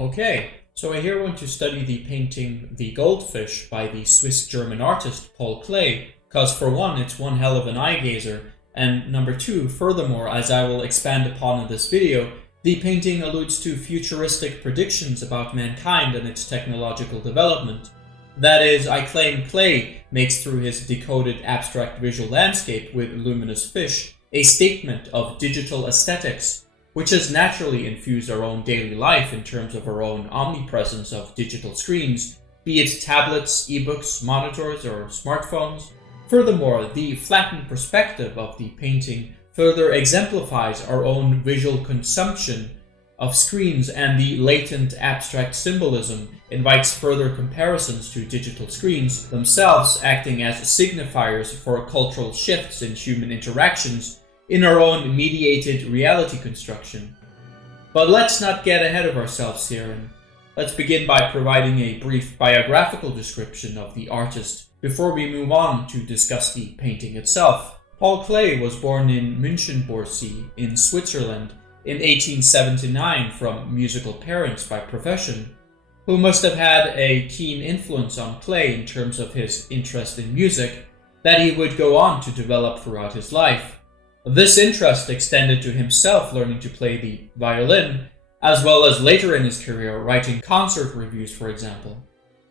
Okay, so I here want to study the painting The Goldfish by the Swiss-German artist Paul Klee, because for one, it's one hell of an eye-gazer, and number two, furthermore, as I will expand upon in this video, the painting alludes to futuristic predictions about mankind and its technological development. That is, I claim Klee makes through his decoded abstract visual landscape with luminous fish a statement of digital aesthetics, which has naturally infused our own daily life in terms of our own omnipresence of digital screens, be it tablets, ebooks, monitors, or smartphones. Furthermore, the flattened perspective of the painting further exemplifies our own visual consumption of screens, and the latent abstract symbolism invites further comparisons to digital screens themselves, acting as signifiers for cultural shifts in human interactions in our own mediated reality construction. But let's not get ahead of ourselves here, and let's begin by providing a brief biographical description of the artist before we move on to discuss the painting itself. Paul Klee was born in Münchenbursee in Switzerland in 1879 from musical parents by profession, who must have had a keen influence on Klee in terms of his interest in music that he would go on to develop throughout his life. This interest extended to himself learning to play the violin, as well as later in his career writing concert reviews, for example.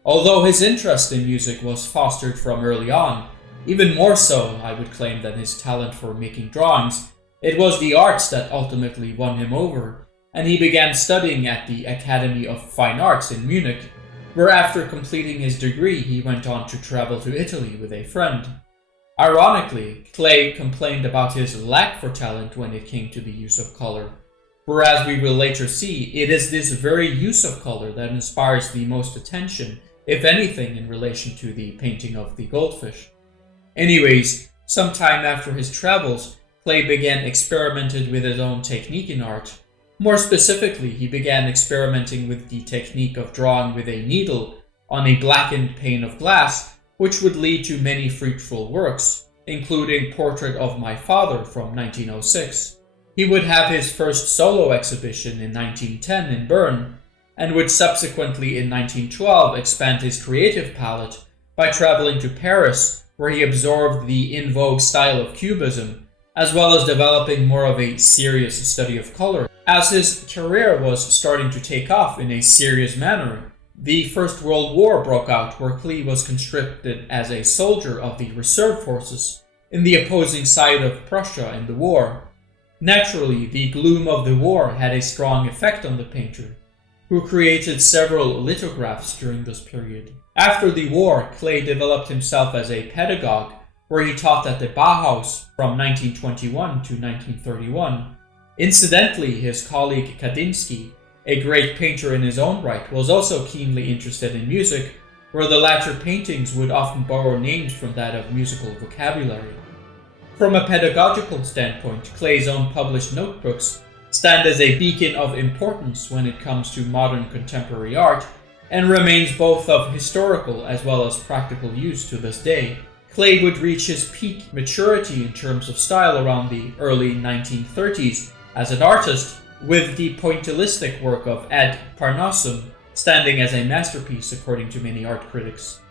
Although his interest in music was fostered from early on, even more so, I would claim, than his talent for making drawings, it was the arts that ultimately won him over, and he began studying at the Academy of Fine Arts in Munich, where after completing his degree he went on to travel to Italy with a friend. Ironically, Klee complained about his lack for talent when it came to the use of color, whereas we will later see it is this very use of color that inspires the most attention, if anything, in relation to the painting of the goldfish. Anyways, sometime after his travels, Klee began experimenting with his own technique in art. More specifically, he began experimenting with the technique of drawing with a needle on a blackened pane of glass, which would lead to many fruitful works, including Portrait of My Father from 1906. He would have his first solo exhibition in 1910 in Bern, and would subsequently in 1912 expand his creative palette by traveling to Paris, where he absorbed the in vogue style of Cubism, as well as developing more of a serious study of color. As his career was starting to take off in a serious manner, the First World War broke out, where Klee was conscripted as a soldier of the reserve forces in the opposing side of Prussia in the war. Naturally, the gloom of the war had a strong effect on the painter, who created several lithographs during this period. After the war, Klee developed himself as a pedagogue, where he taught at the Bauhaus from 1921 to 1931. Incidentally, his colleague Kandinsky, a great painter in his own right, was also keenly interested in music, where the latter paintings would often borrow names from that of musical vocabulary. From a pedagogical standpoint, Klee's own published notebooks stand as a beacon of importance when it comes to modern contemporary art, and remains both of historical as well as practical use to this day. Klee would reach his peak maturity in terms of style around the early 1930s as an artist, with the pointillistic work of Ad Parnassum standing as a masterpiece according to many art critics.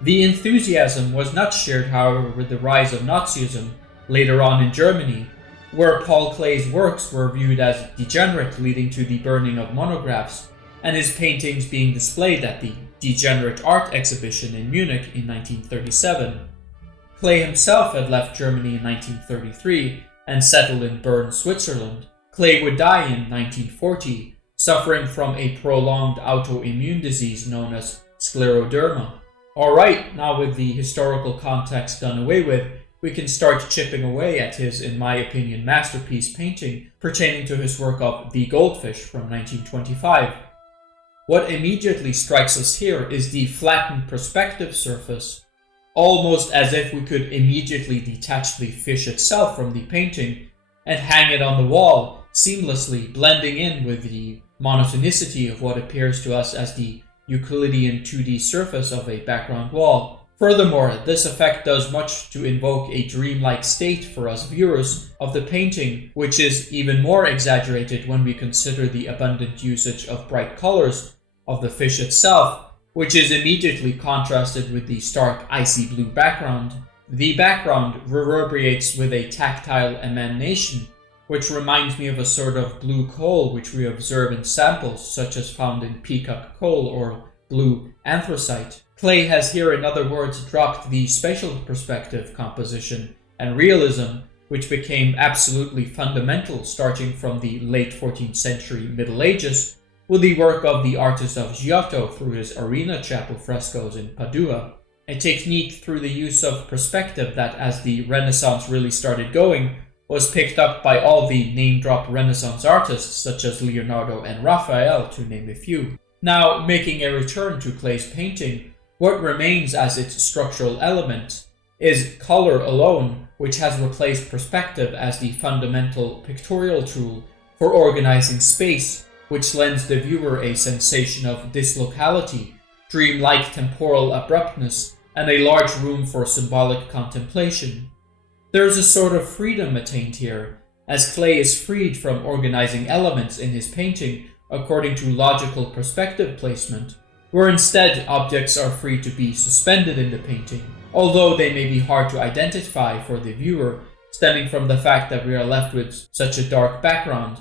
The enthusiasm was not shared, however, with the rise of Nazism later on in Germany, where Paul Klee's works were viewed as degenerate, leading to the burning of monographs, and his paintings being displayed at the Degenerate Art Exhibition in Munich in 1937. Klee himself had left Germany in 1933 and settled in Bern, Switzerland. Klee would die in 1940, suffering from a prolonged autoimmune disease known as scleroderma. Alright, now with the historical context done away with, we can start chipping away at his, in my opinion, masterpiece painting pertaining to his work of The Goldfish from 1925. What immediately strikes us here is the flattened perspective surface, almost as if we could immediately detach the fish itself from the painting and hang it on the wall, seamlessly blending in with the monotonicity of what appears to us as the Euclidean 2D surface of a background wall. Furthermore, this effect does much to invoke a dreamlike state for us viewers of the painting, which is even more exaggerated when we consider the abundant usage of bright colors of the fish itself, which is immediately contrasted with the stark icy blue background. The background reverberates with a tactile emanation, which reminds me of a sort of blue coal which we observe in samples such as found in peacock coal or blue anthracite. Klee has here, in other words, dropped the spatial perspective composition and realism, which became absolutely fundamental starting from the late 14th century Middle Ages with the work of the artist of Giotto through his Arena Chapel frescoes in Padua. A technique through the use of perspective that, as the Renaissance really started going, was picked up by all the name-drop Renaissance artists such as Leonardo and Raphael, to name a few. Now, making a return to Klee's painting, what remains as its structural element is color alone, which has replaced perspective as the fundamental pictorial tool for organizing space, which lends the viewer a sensation of dislocality, dreamlike temporal abruptness, and a large room for symbolic contemplation. There is a sort of freedom attained here, as Klee is freed from organizing elements in his painting according to logical perspective placement, where instead objects are free to be suspended in the painting, although they may be hard to identify for the viewer, stemming from the fact that we are left with such a dark background.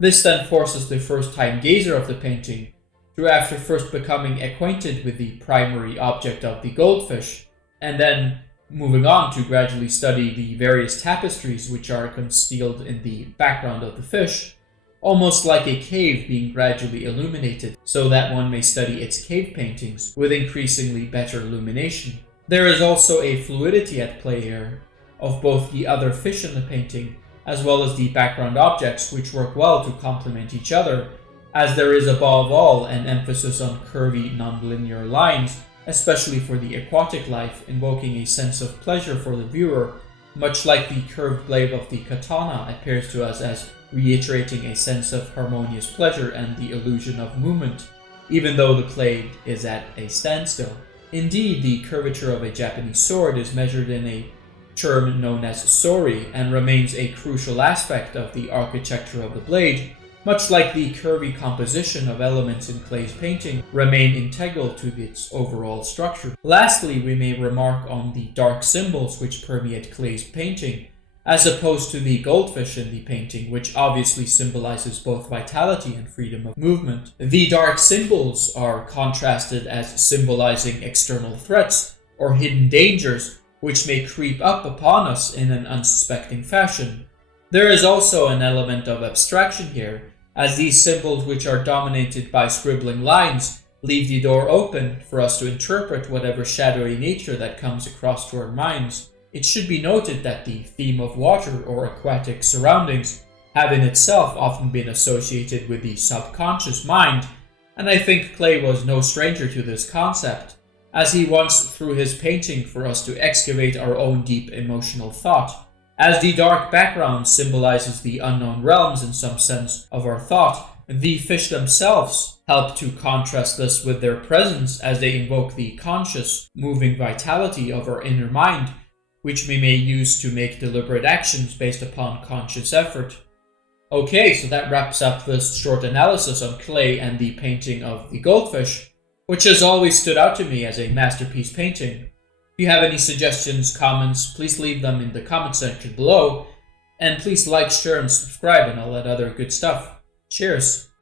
This then forces the first-time gazer of the painting to, after first becoming acquainted with the primary object of the goldfish, and then moving on to gradually study the various tapestries which are concealed in the background of the fish, almost like a cave being gradually illuminated so that one may study its cave paintings with increasingly better illumination. There is also a fluidity at play here of both the other fish in the painting as well as the background objects, which work well to complement each other, as there is above all an emphasis on curvy nonlinear lines, especially for the aquatic life, invoking a sense of pleasure for the viewer, much like the curved blade of the katana appears to us as reiterating a sense of harmonious pleasure and the illusion of movement, even though the blade is at a standstill. Indeed, the curvature of a Japanese sword is measured in a term known as sori and remains a crucial aspect of the architecture of the blade, much like the curvy composition of elements in Klee's painting remain integral to its overall structure. Lastly, we may remark on the dark symbols which permeate Klee's painting, as opposed to the goldfish in the painting, which obviously symbolizes both vitality and freedom of movement. The dark symbols are contrasted as symbolizing external threats or hidden dangers which may creep up upon us in an unsuspecting fashion. There is also an element of abstraction here, as these symbols, which are dominated by scribbling lines, leave the door open for us to interpret whatever shadowy nature that comes across to our minds. It should be noted that the theme of water or aquatic surroundings have in itself often been associated with the subconscious mind, and I think Klee was no stranger to this concept, as he wants through his painting for us to excavate our own deep emotional thought. As the dark background symbolizes the unknown realms in some sense of our thought, the fish themselves help to contrast this with their presence as they invoke the conscious, moving vitality of our inner mind, which we may use to make deliberate actions based upon conscious effort. Okay, so that wraps up this short analysis on Klee and the painting of the goldfish, which has always stood out to me as a masterpiece painting. If you have any suggestions, comments, please leave them in the comment section below, and please like, share, and subscribe and all that other good stuff. Cheers!